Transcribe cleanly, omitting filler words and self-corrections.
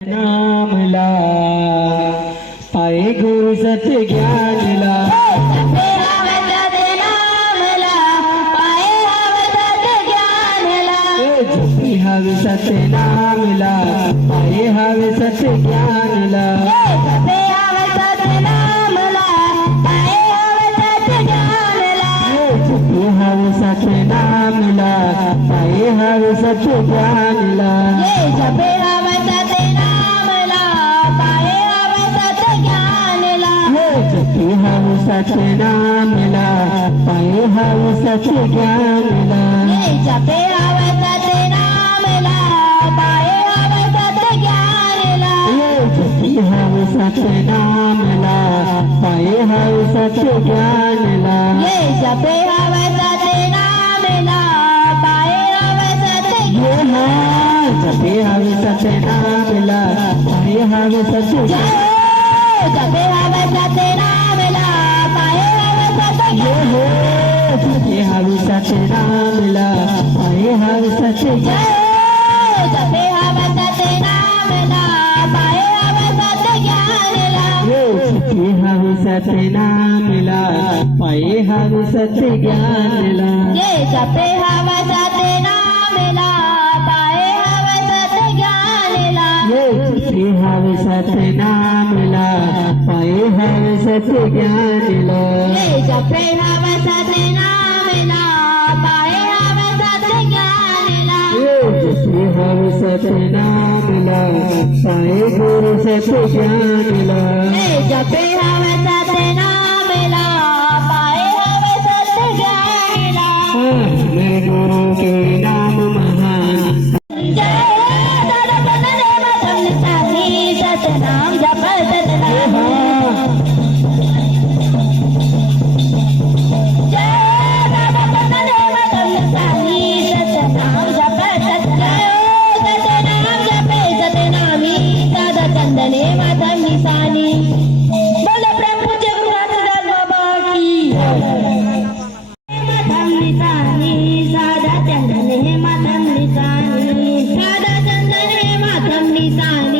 नामला पाये गुरु सत्य ज्ञानला जपी हवे सत्य नामला पाये हवे सत्य ज्ञानला जपी हवे सत्य नामला पाये हवे सत्य ज्ञानला जपी हवे सत्य नामला पाये हवे सत्य ज्ञानला जपी हवे सत्य नामला पाये हवे सत्य ज्ञानला जपी हवे सत्य नामला पाये हवे सत्य ज्ञानला जपी हवे सत्य नामला पाये हवे सत्य ज्ञानला जपी हवे सत्य नामला पाये हवे सत्य जपी हवे सत्य नामला पाये हवे सत्य जपी हवे सत्य नामला पाये हवे सत्य जपी हवे सत्य नामला पाये हवे सत्य ज्ञानला जपी हवे सत्य नामला पाये हवे सत्य ज्ञानला जपी हवे सत्य नामला पाये हवे सत्य ज्ञानला जपी हवे सत्य नामला पाये हवे सत्य ज्ञानला जपी हवे सत्य नामला पाये हवे सत्य ज्ञानला जपी हवे सत्य नामला पाये गुरु सत्य ज्ञानला जपी हवे सत्य नामला पाये हवे सत्य ज्ञानला मेरे गुरु के नाम महान जय दादा देव तुमने साथी सत्य नाम जपत बोले प्रेम पूज्य गुरुदास बाबा की मातम निशानी सादा चंदन है मातम निशानी सादा चंदन है मातम निशानी